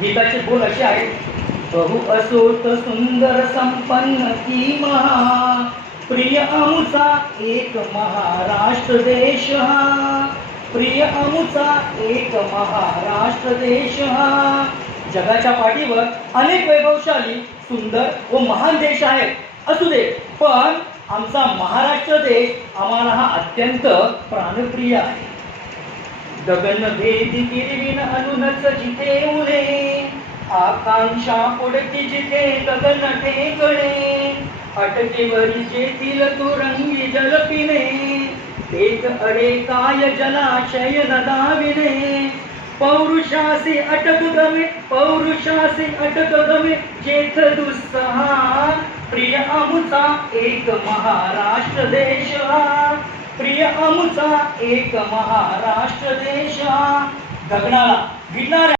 गीताचे बोल असे आहेत, बहु असोत सुंदर संपन्न की महा, प्रिय आमुचा एक महाराष्ट्र देश हा, प्रिय आमुचा एक महाराष्ट्र देश हा. जगाच्या पाठीवर अनेक वैभवशाली सुंदर व महान देश आहेत असू दे, पण आमचा महाराष्ट्र देश आम्हाला हा अत्यंत प्राणप्रिय आहे. गगन भेदी गिरविन अनुनच जिथे उरे, आकांक्षा पुढती जिथे गगन टेकणे, अटकेवरी जेथील तुरंगी जल पिणे, एक अडे काय जलाशय नदाविने, पौरुषासी अटक गमे, पौरुषासी अटक गमे जेथ दुस्सहा, प्रिय आमुचा एक महाराष्ट्र देश हा, प्रिय आमुचा एक महाराष्ट्र देश हा. गगनाला भिडणाऱ्या